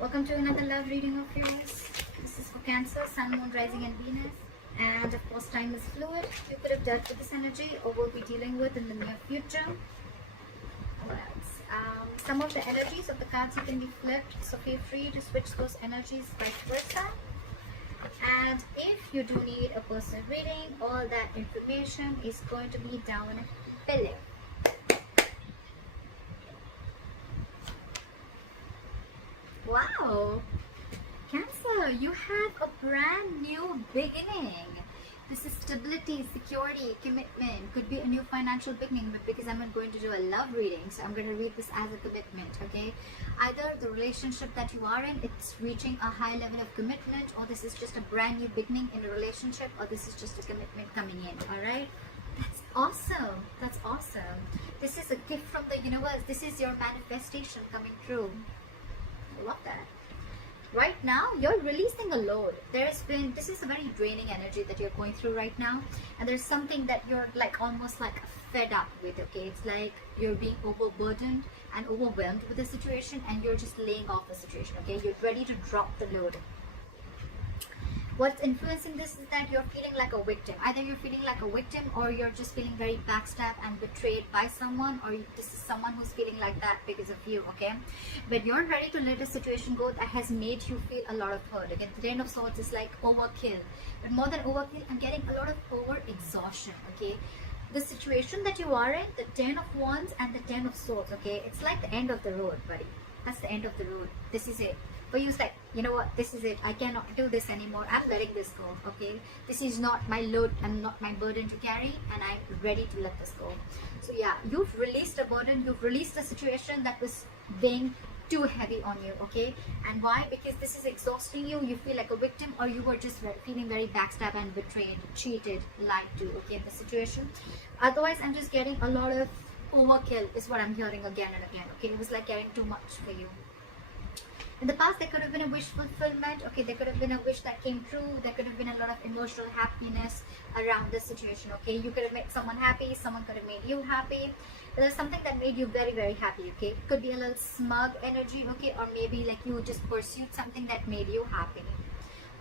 Welcome to another love reading of yours. This is for Cancer, Sun, Moon, Rising and Venus. And of course, time is fluid. You could have dealt with this energy or will be dealing with in the near future. Alright. Some of the energies of the cards can be flipped, so feel free to switch those energies vice versa. And if you do need a personal reading, all that information is going to be down below. Wow, Cancer, you have a brand new beginning. This is stability, security, commitment. Could be a new financial beginning, but because I'm not going to do a love reading, so I'm going to read this as a commitment, okay? Either the relationship that you are in, it's reaching a high level of commitment, or this is just a brand new beginning in a relationship, or this is just a commitment coming in, all right? That's awesome. That's awesome. This is a gift from the universe. This is your manifestation coming true. Love that. Right now you're releasing a load. This is a very draining energy that you're going through right now, and there's something that you're like almost like fed up with, okay? It's like you're being overburdened and overwhelmed with the situation, and you're just laying off the situation, okay? You're ready to drop the load. What's influencing this is that you're feeling like a victim. Either you're feeling like a victim, or you're just feeling very backstabbed and betrayed by someone, or this is someone who's feeling like that because of you, okay? But you're ready to let a situation go that has made you feel a lot of hurt. Again, the Ten of Swords is like overkill. But more than overkill, I'm getting a lot of over-exhaustion, okay? The situation that you are in, the Ten of Wands and the Ten of Swords, okay? It's like the end of the road, buddy. That's the end of the road. This is it. For you, it's like, you know what, this is it. I cannot do this anymore. I'm letting this go, okay? This is not my load and not my burden to carry, and I'm ready to let this go. So yeah, you've released a burden. You've released a situation that was being too heavy on you, okay? And why? Because this is exhausting you. You feel like a victim, or you were just feeling very backstabbed and betrayed, cheated, lied to, okay, in the situation. Otherwise, I'm just getting a lot of overkill is what I'm hearing again and again, okay? It was like getting too much for you. In the past, there could have been a wish fulfillment, okay? There could have been a wish that came true. There could have been a lot of emotional happiness around this situation, okay? You could have made someone happy. Someone could have made you happy. There's something that made you very, very happy, okay? It could be a little smug energy, okay? Or maybe like you just pursued something that made you happy.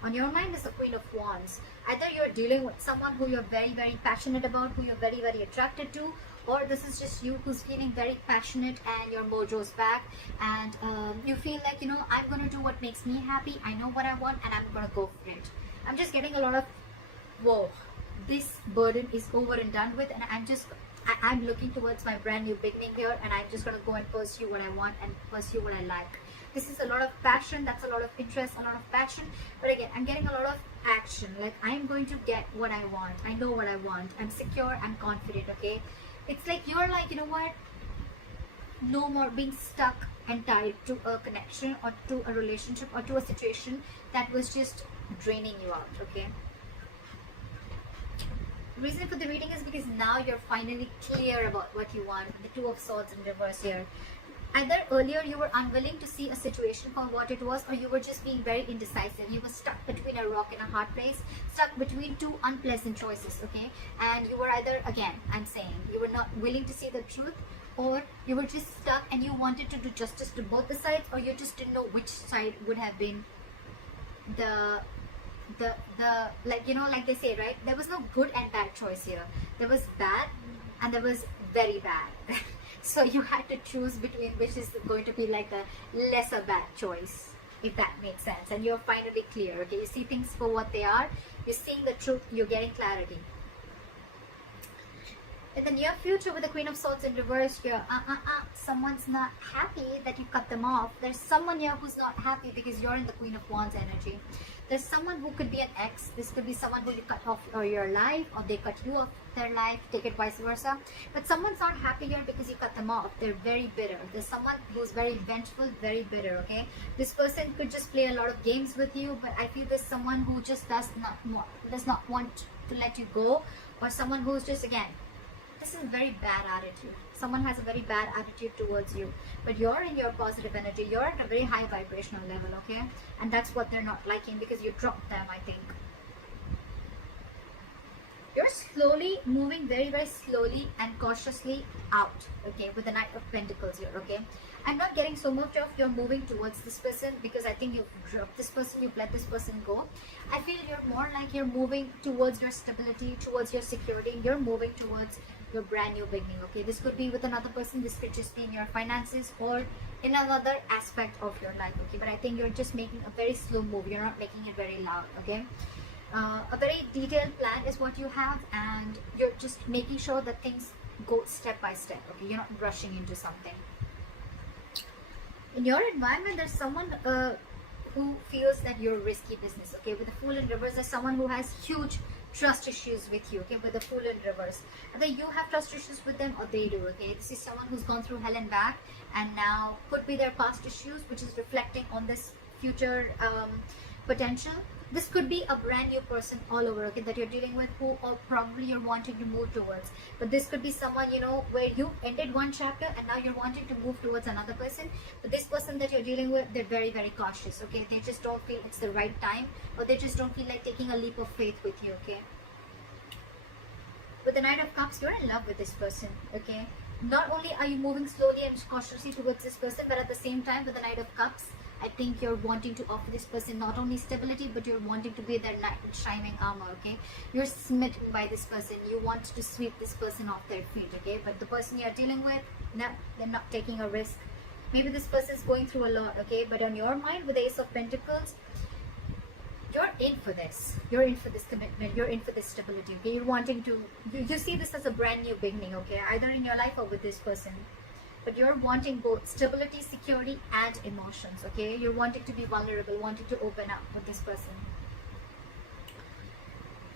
On your mind is the Queen of Wands. Either you're dealing with someone who you're very, very passionate about, who you're very, very attracted to, or this is just you who's feeling very passionate and your mojo's back, and you feel like, you know, I'm going to do what makes me happy. I know what I want, and I'm going to go for it. I'm just getting a lot of, whoa, this burden is over and done with, and I'm looking towards my brand new beginning here, and I'm just going to go and pursue what I want and pursue what I like. This is a lot of passion. That's a lot of interest, a lot of passion. But again, I'm getting a lot of action. Like, I'm going to get what I want. I know what I want. I'm secure. I'm confident, okay? It's like you're like, you know what? No more being stuck and tied to a connection or to a relationship or to a situation that was just draining you out, okay? The reason for the reading is because now you're finally clear about what you want. The Two of Swords in reverse here. Either earlier you were unwilling to see a situation for what it was, or you were just being very indecisive. You were stuck between a rock and a hard place, stuck between two unpleasant choices, okay? And you were either, again, I'm saying, you were not willing to see the truth, or you were just stuck and you wanted to do justice to both the sides, or you just didn't know which side would have been the like, you know, like they say, right? There was no good and bad choice here. There was bad and there was very bad. So you had to choose between which is going to be like a lesser bad choice, if that makes sense. And you're finally clear, okay? You see things for what they are. You're seeing the truth. You're getting clarity. In the near future, with the Queen of Swords in reverse, you're someone's not happy that you cut them off. There's someone here who's not happy because you're in the Queen of Wands energy. There's someone who could be an ex. This could be someone who you cut off your life, or they cut you off their life. Take it vice versa. But someone's not happy here because you cut them off. They're very bitter. There's someone who's very vengeful, very bitter, okay? This person could just play a lot of games with you, but I feel there's someone who just does not want to let you go, or someone who's just, again, this is a very bad attitude. Someone has a very bad attitude towards you, but you're in your positive energy. You're at a very high vibrational level, okay? And that's what they're not liking, because you dropped them, I think. You're slowly moving, very, very slowly and cautiously out, okay, with the Knight of Pentacles here, okay. I'm not getting so much of you're moving towards this person, because I think you've dropped this person, you've let this person go. I feel you're more like you're moving towards your stability, towards your security. You're moving towards your brand new beginning, okay. This could be with another person, this could just be in your finances or in another aspect of your life, okay. But I think you're just making a very slow move, you're not making it very loud, okay. A very detailed plan is what you have, and you're just making sure that things go step by step, okay. You're not rushing into something. In your environment, there's someone who feels that you're risky business, okay. With the Fool in reverse, there's someone who has huge trust issues with you, okay. With the Fool in reverse, either you have trust issues with them or they do, okay. This is someone who's gone through hell and back, and now could be their past issues, which is reflecting on this future potential. This could be a brand new person all over, okay, that you're dealing with, who or probably you're wanting to move towards. But this could be someone, you know, where you ended one chapter and now you're wanting to move towards another person. But this person that you're dealing with, they're very, very cautious, okay. They just don't feel it's the right time, or they just don't feel like taking a leap of faith with you, okay. With the Knight of Cups, you're in love with this person, okay. Not only are you moving slowly and cautiously towards this person, but at the same time, with the Knight of Cups, I think you're wanting to offer this person not only stability, but you're wanting to be their knight in shining armor, okay. You're smitten by this person, you want to sweep this person off their feet, okay. But the person you're dealing with, no, they're not taking a risk. Maybe this person is going through a lot, okay. But on your mind, with the Ace of Pentacles, you're in for this. You're in for this commitment. You're in for this stability, okay. You're wanting to, you see this as a brand new beginning, okay, either in your life or with this person. But you're wanting both stability, security, and emotions, okay. You're wanting to be vulnerable, wanting to open up with this person.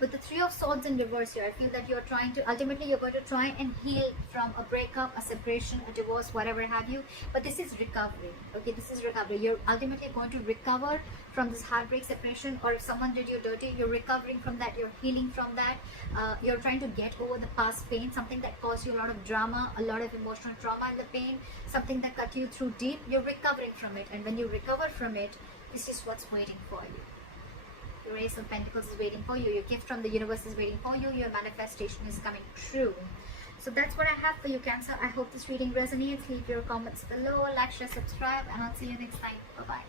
With the Three of Swords in reverse here, I feel that you're trying to, ultimately you're going to try and heal from a breakup, a separation, a divorce, whatever have you. But this is recovery, okay. This is recovery. You're ultimately going to recover from this heartbreak, separation, or if someone did you dirty, you're recovering from that, you're healing from that. You're trying to get over the past pain, something that caused you a lot of drama, a lot of emotional trauma in the pain, something that cut you through deep. You're recovering from it, and when you recover from it, this is what's waiting for you. Your Ace of Pentacles is waiting for you. Your gift from the universe is waiting for you. Your manifestation is coming true. So that's what I have for you, Cancer. I hope this reading resonates. Leave your comments below, like, share, subscribe, and I'll see you next time. Bye-bye.